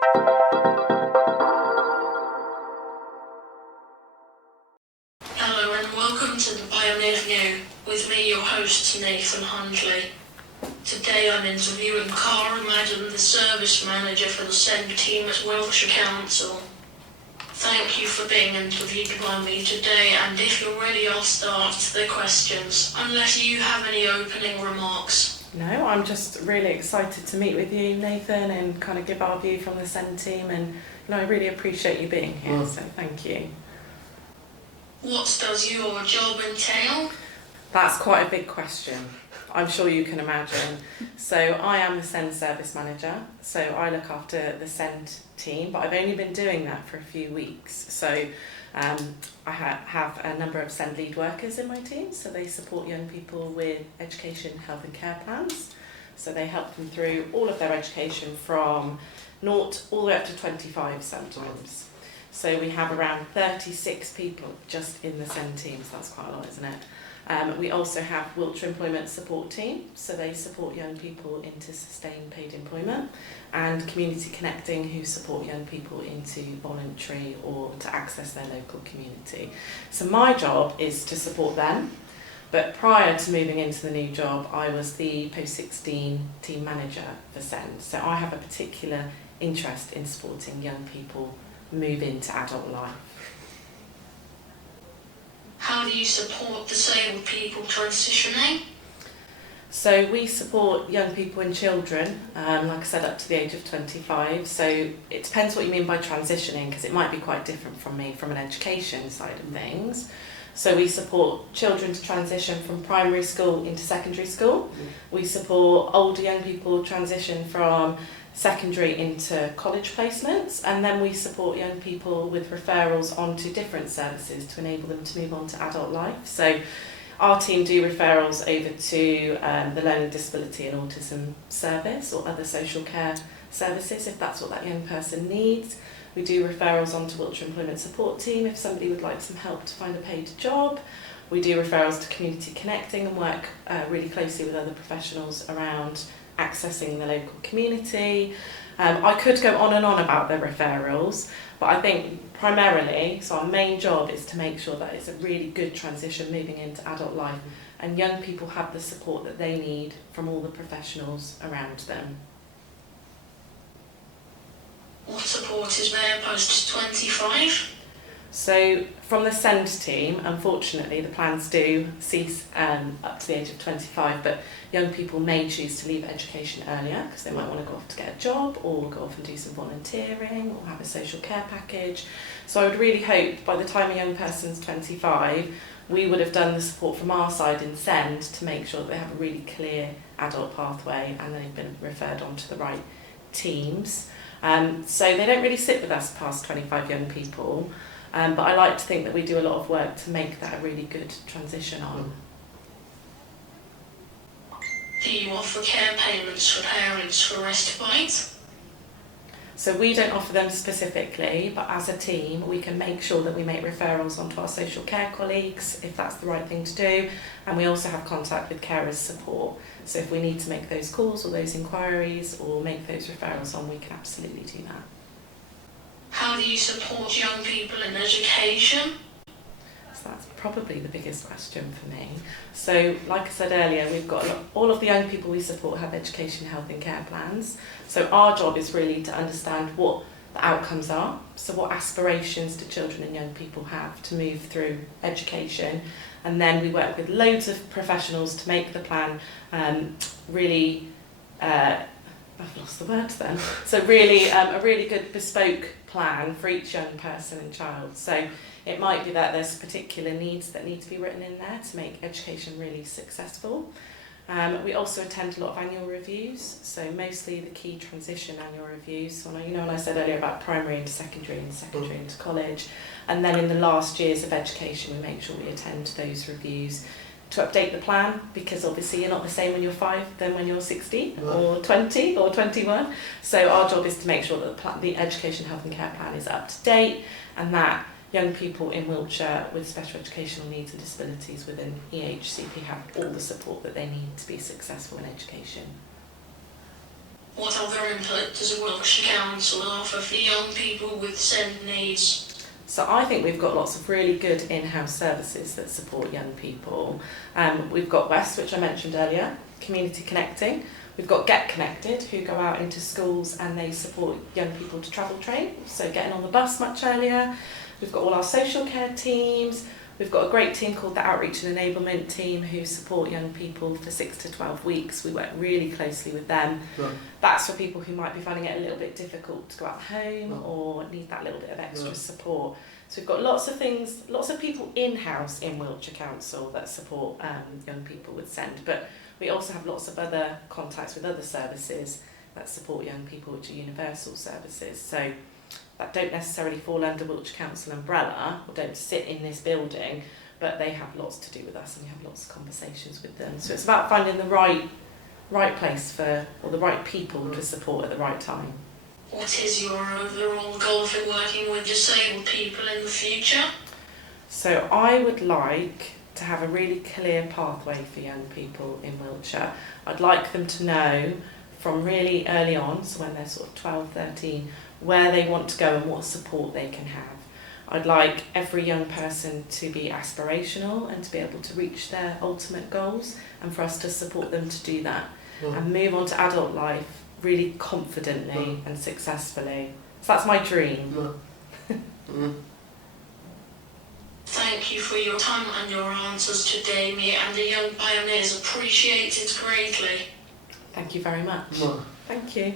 Hello and welcome to the Pioneer View, with me your host Nathan Hundley. Today I'm interviewing Cara Madden, the Service Manager for the SEND Team at Wiltshire Council. Thank you for being interviewed by me today, and if you're ready I'll start the questions, unless you have any opening remarks. No, I'm just really excited to meet with you, Nathan, and kind of give our view from the SEND team, and I really appreciate you being here, so thank you. What does your job entail? That's quite a big question, I'm sure you can imagine. So I am the SEND Service Manager, so I look after the SEND team, but I've only been doing that for a few weeks. So I have a number of SEND lead workers in my team, so they support young people with education, health and care plans. So they help them through all of their education from 0 all the way up to 25 sometimes. So we have around 36 people just in the SEND team, so that's quite a lot, isn't it? We also have Wiltshire Employment Support Team, so they support young people into sustained paid employment, and Community Connecting, who support young people into voluntary or to access their local community. So my job is to support them, but prior to moving into the new job, I was the post-16 team manager for SEND, so I have a particular interest in supporting young people move into adult life. How do you support disabled people transitioning? So we support young people and children, like I said, up to the age of 25. So it depends what you mean by transitioning, because it might be quite different from me from an education side of things. So we support children to transition from primary school into secondary school. We support older young people transition from secondary into college placements, and then we support young people with referrals onto different services to enable them to move on to adult life. So our team do referrals over to the Learning Disability and Autism Service or other social care services if that's what that young person needs. We do referrals onto Wiltshire Employment Support Team if somebody would like some help to find a paid job. We do referrals to Community Connecting and work really closely with other professionals around accessing the local community. I could go on and on about the referrals, but I think primarily, so our main job is to make sure that it's a really good transition moving into adult life, and young people have the support that they need from all the professionals around them. What support is there post 25? So from the SEND team, unfortunately the plans do cease up to the age of 25, but young people may choose to leave education earlier because they might want to go off to get a job or go off and do some volunteering or have a social care package. So I would really hope by the time a young person's 25, we would have done the support from our side in SEND to make sure that they have a really clear adult pathway and they've been referred on to the right teams. So they don't really sit with us past 25 young people. But I like to think that we do a lot of work to make that a really good transition on. Do you offer care payments for parents for respite? So we don't offer them specifically, but as a team we can make sure that we make referrals onto our social care colleagues if that's the right thing to do, and we also have contact with carers support. So if we need to make those calls or those inquiries or make those referrals on, we can absolutely do that. How do you support young people in education? So that's probably the biggest question for me. So like I said earlier, we've got all of the young people we support have education, health and care plans. So our job is really to understand what the outcomes are. So what aspirations do children and young people have to move through education? And then we work with loads of professionals to make the plan really I've lost the words then. So really a really good bespoke plan for each young person and child. So it might be that there's particular needs that need to be written in there to make education really successful. We also attend a lot of annual reviews, so mostly the key transition annual reviews. So when I said earlier about primary into secondary and secondary into college, and then in the last years of education we make sure we attend those reviews to update the plan, because obviously you're not the same when you're 5 than when you're 60 or 20 or 21. So our job is to make sure that the education, health and care plan is up to date, and that young people in Wiltshire with special educational needs and disabilities within EHCP have all the support that they need to be successful in education. What other input does the Wiltshire Council offer for young people with SEND needs? So I think we've got lots of really good in-house services that support young people. We've got West, which I mentioned earlier, Community Connecting. We've got Get Connected, who go out into schools and they support young people to travel train, so getting on the bus much earlier. We've got all our social care teams. We've got a great team called the Outreach and Enablement Team who support young people for 6 to 12 weeks. We work really closely with them. Right. That's for people who might be finding it a little bit difficult to go out home Right. or need that little bit of extra Right. support. So we've got lots of things, lots of people in-house in Wiltshire Council that support young people with SEND, but we also have lots of other contacts with other services that support young people, which are universal services. So that don't necessarily fall under Wiltshire Council umbrella or don't sit in this building, but they have lots to do with us and we have lots of conversations with them. So it's about finding the right place for, or the right people to support at the right time. What is your overall goal for working with disabled people in the future? So I would like to have a really clear pathway for young people in Wiltshire. I'd like them to know from really early on, so when they're sort of 12, 13, where they want to go and what support they can have. I'd like every young person to be aspirational and to be able to reach their ultimate goals and for us to support them to do that and move on to adult life really confidently and successfully. So that's my dream. Thank you for your time and your answers today. Me and the young pioneers appreciate it greatly. Thank you very much. Thank you.